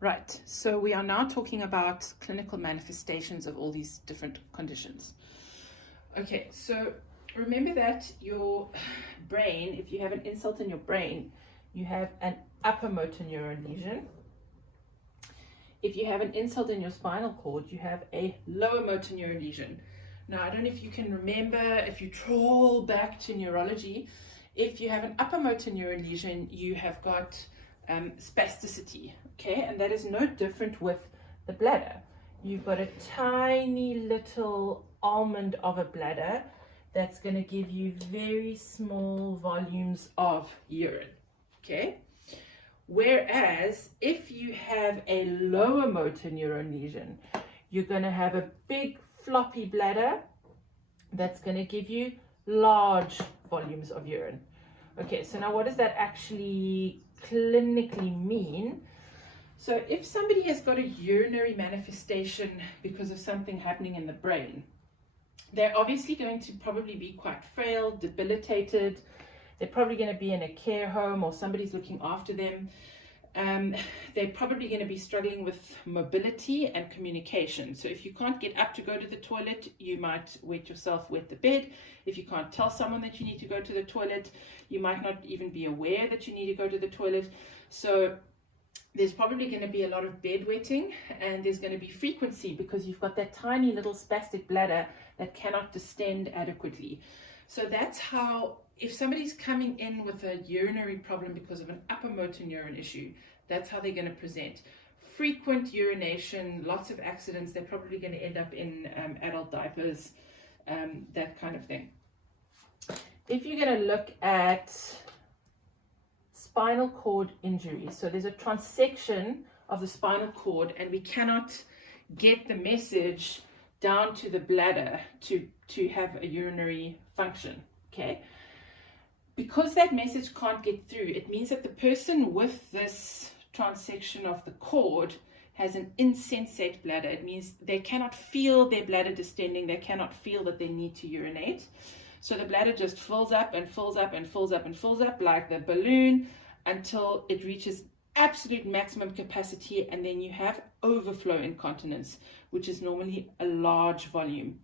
Right, so we are now talking about clinical manifestations of all these different conditions. Okay, so remember that your brain, if you have an insult in your brain, you have an upper motor neuron lesion. If you have an insult in your spinal cord, you have a lower motor neuron lesion. Now, I don't know if you can remember, if you trawl back to neurology, if you have an upper motor neuron lesion, you have got spasticity, okay? And that is no different with the bladder. You've got a tiny little almond of a bladder that's going to give you very small volumes of urine, okay? Whereas if you have a lower motor neuron lesion, you're going to have a big floppy bladder that's going to give you large volumes of urine. Okay, so now what does that actually clinically mean? So if somebody has got a urinary manifestation because of something happening in the brain, they're obviously going to probably be quite frail, debilitated. They're probably going to be in a care home or somebody's looking after them. They're probably going to be struggling with mobility and communication. So if you can't get up to go to the toilet, you might wet yourself, wet the bed. If you can't tell someone that you need to go to the toilet, you might not even be aware that you need to go to the toilet. So there's probably going to be a lot of bedwetting, and there's going to be frequency because you've got that tiny little spastic bladder that cannot distend adequately. So that's how, if somebody's coming in with a urinary problem because of an upper motor neuron issue, that's how they're going to present. Frequent urination, lots of accidents, they're probably going to end up in adult diapers, that kind of thing. If you're going to look at spinal cord injury, so there's a transection of the spinal cord and we cannot get the message down to the bladder to have a urinary function, okay? Because that message can't get through, it means that the person with this transection of the cord has an insensate bladder. It means they cannot feel their bladder distending, they cannot feel that they need to urinate. So the bladder just fills up and fills up and fills up and fills up like the balloon until it reaches absolute maximum capacity, and then you have overflow incontinence, which is normally a large volume.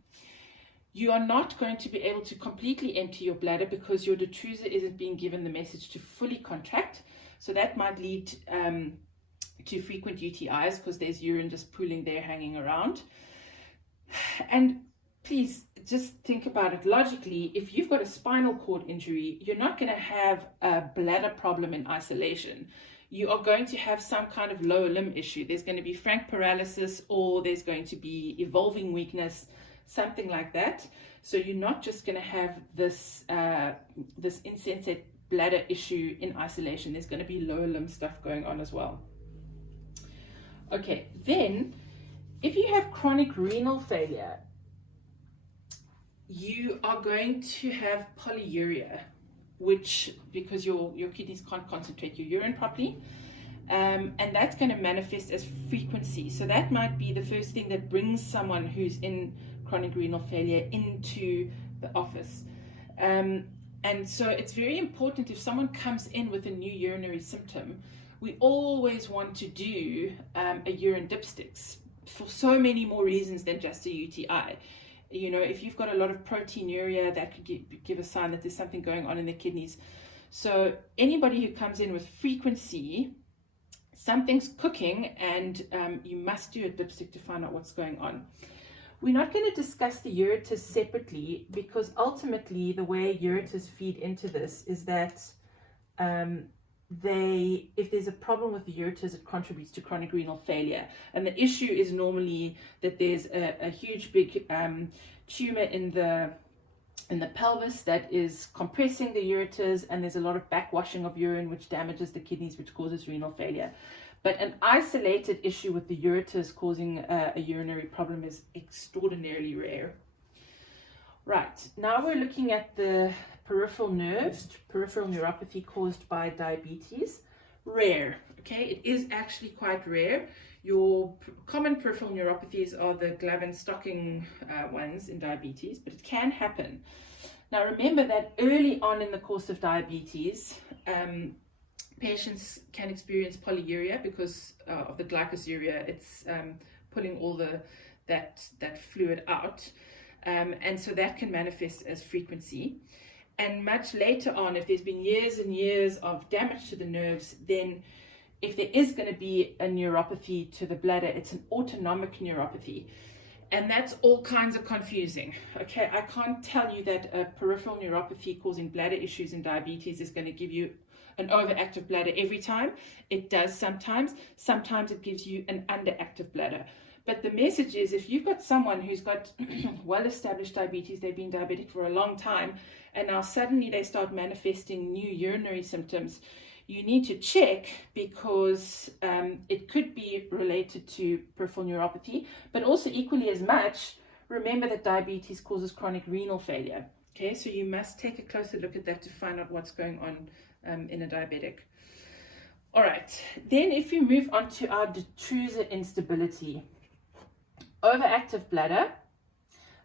You are not going to be able to completely empty your bladder because your detrusor isn't being given the message to fully contract. So that might lead to frequent UTIs because there's urine just pooling there hanging around. And please just think about it logically. If you've got a spinal cord injury, you're not going to have a bladder problem in isolation. You are going to have some kind of lower limb issue. There's going to be frank paralysis, or there's going to be evolving weakness, something like that. So you're not just going to have this this insensate bladder issue in isolation. There's going to be lower limb stuff going on as well. Okay, then if you have chronic renal failure, you are going to have polyuria, which because your kidneys can't concentrate your urine properly, and that's going to manifest as frequency. So that might be the first thing that brings someone who's in chronic renal failure into the office. And so it's very important, if someone comes in with a new urinary symptom, we always want to do a urine dipstick for so many more reasons than just a UTI. You know, if you've got a lot of proteinuria, that could give a sign that there's something going on in the kidneys. So anybody who comes in with frequency, something's cooking, and you must do a dipstick to find out what's going on. We're not going to discuss the ureters separately because ultimately the way ureters feed into this is that if there's a problem with the ureters, it contributes to chronic renal failure. And the issue is normally that there's a huge big tumor in the pelvis that is compressing the ureters, and there's a lot of backwashing of urine which damages the kidneys, which causes renal failure. But an isolated issue with the ureters causing a urinary problem is extraordinarily rare. Right, now we're looking at the peripheral nerves, peripheral neuropathy caused by diabetes. Rare, okay? It is actually quite rare. Your common peripheral neuropathies are the glove and stocking ones in diabetes, but it can happen. Now remember that early on in the course of diabetes, patients can experience polyuria because of the glycosuria. It's pulling all that fluid out, and so that can manifest as frequency. And much later on, if there's been years and years of damage to the nerves, then if there is going to be a neuropathy to the bladder, it's an autonomic neuropathy. And that's all kinds of confusing. Okay, I can't tell you that a peripheral neuropathy causing bladder issues in diabetes is going to give you an overactive bladder every time. It does sometimes. Sometimes it gives you an underactive bladder. But the message is, if you've got someone who's got well-established diabetes, they've been diabetic for a long time, and now suddenly they start manifesting new urinary symptoms, you need to check, because it could be related to peripheral neuropathy, but also equally as much, remember that diabetes causes chronic renal failure. Okay, so you must take a closer look at that to find out what's going on in a diabetic. All right, then if we move on to our detrusor instability, overactive bladder,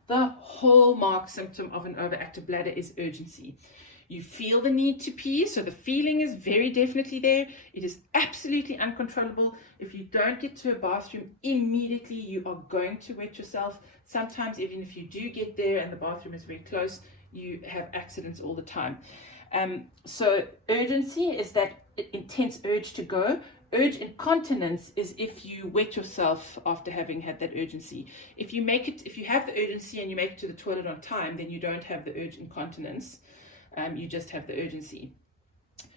the hallmark symptom of an overactive bladder is urgency. You feel the need to pee, so the feeling is very definitely there. It is absolutely uncontrollable. If you don't get to a bathroom immediately, you are going to wet yourself. Sometimes even if you do get there and the bathroom is very close, you have accidents all the time. So urgency is that intense urge to go. Urge incontinence is if you wet yourself after having had that urgency. If you have the urgency and you make it to the toilet on time, then you don't have the urge incontinence. You just have the urgency.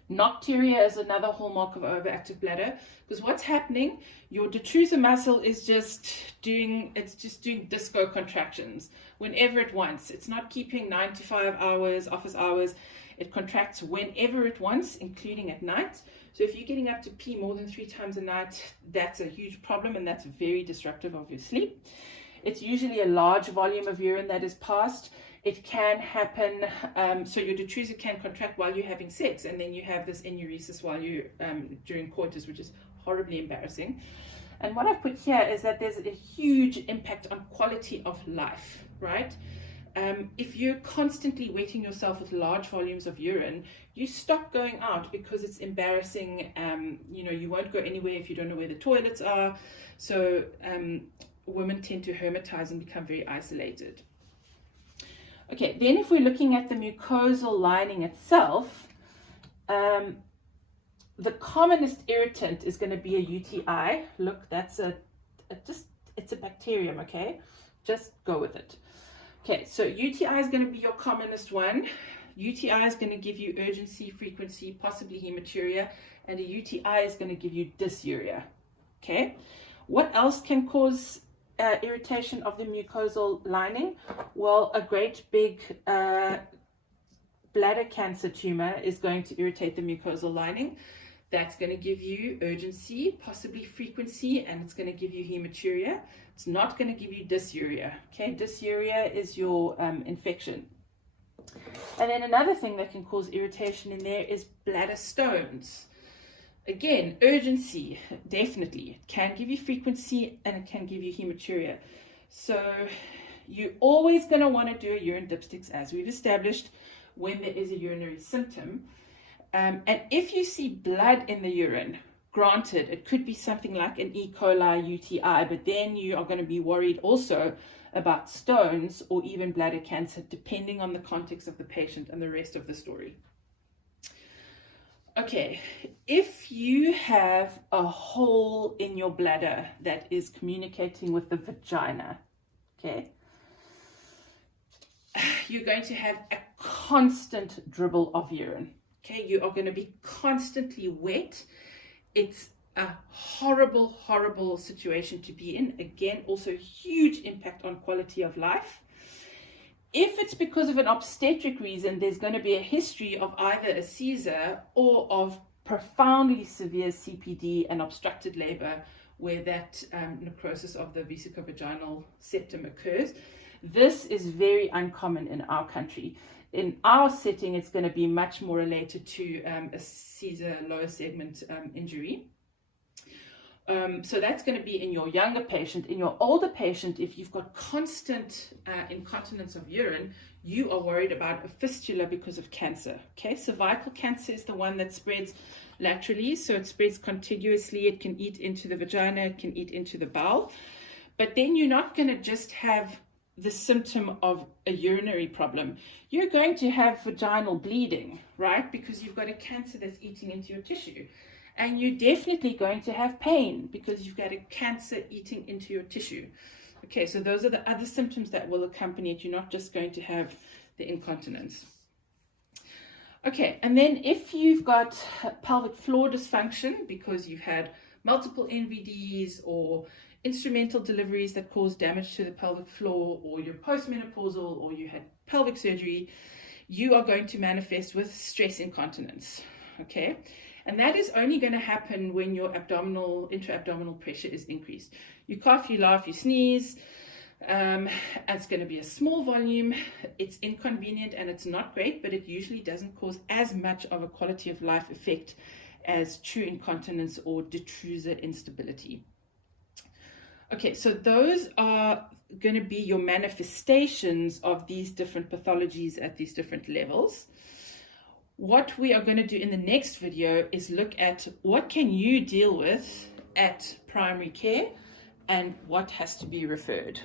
Nocturia is another hallmark of overactive bladder, because what's happening, your detrusor muscle is just doing disco contractions whenever it wants. It's not keeping 9 to 5 hours, office hours. It contracts whenever it wants, including at night. So if you're getting up to pee more than 3 times a night, that's a huge problem, and that's very disruptive of your sleep. It's usually a large volume of urine that is passed. It can happen, so your detrusor can contract while you're having sex, and then you have this enuresis while you're during coitus, which is horribly embarrassing. And what I've put here is that there's a huge impact on quality of life, right? If you're constantly wetting yourself with large volumes of urine, you stop going out because it's embarrassing. You won't go anywhere if you don't know where the toilets are. So women tend to hermitize and become very isolated. Okay, then if we're looking at the mucosal lining itself, the commonest irritant is going to be a UTI. Look, that's it's a bacterium, okay? Just go with it. Okay, so UTI is going to be your commonest one. UTI is going to give you urgency, frequency, possibly hematuria, and a UTI is going to give you dysuria. Okay, what else can cause irritation of the mucosal lining? Well, a great big bladder cancer tumor is going to irritate the mucosal lining. That's going to give you urgency, possibly frequency, and it's going to give you hematuria. It's not going to give you dysuria. Okay, dysuria is your infection. And then another thing that can cause irritation in there is bladder stones. Again, urgency, definitely. It can give you frequency and it can give you hematuria. So you're always going to want to do a urine dipsticks, as we've established, when there is a urinary symptom. And if you see blood in the urine, granted, it could be something like an E. coli UTI, but then you are going to be worried also about stones or even bladder cancer, depending on the context of the patient and the rest of the story. Okay, if you have a hole in your bladder that is communicating with the vagina, okay, you're going to have a constant dribble of urine. Okay, you are going to be constantly wet. It's a horrible, horrible situation to be in. Again, also huge impact on quality of life. If it's because of an obstetric reason, there's going to be a history of either a seizure or of profoundly severe CPD and obstructed labor, where that necrosis of the vesicovaginal septum occurs. This is very uncommon in our country. In our setting, it's going to be much more related to a Caesar lower segment injury. So that's going to be in your younger patient. In your older patient, if you've got constant incontinence of urine, you are worried about a fistula because of cancer. Okay, cervical cancer is the one that spreads laterally, so it spreads contiguously. It can eat into the vagina, it can eat into the bowel. But then you're not going to just have the symptom of a urinary problem. You're going to have vaginal bleeding, right? Because you've got a cancer that's eating into your tissue. And you're definitely going to have pain because you've got a cancer eating into your tissue. Okay, so those are the other symptoms that will accompany it. You're not just going to have the incontinence. Okay, and then if you've got pelvic floor dysfunction because you've had multiple NVDs or instrumental deliveries that cause damage to the pelvic floor, or you're postmenopausal, or you had pelvic surgery, you are going to manifest with stress incontinence. Okay, and that is only going to happen when your intra-abdominal pressure is increased. You cough, you laugh, you sneeze. It's going to be a small volume. It's inconvenient and it's not great, but it usually doesn't cause as much of a quality of life effect as true incontinence or detrusor instability. Okay, so those are going to be your manifestations of these different pathologies at these different levels. What we are going to do in the next video is look at what can you deal with at primary care and what has to be referred.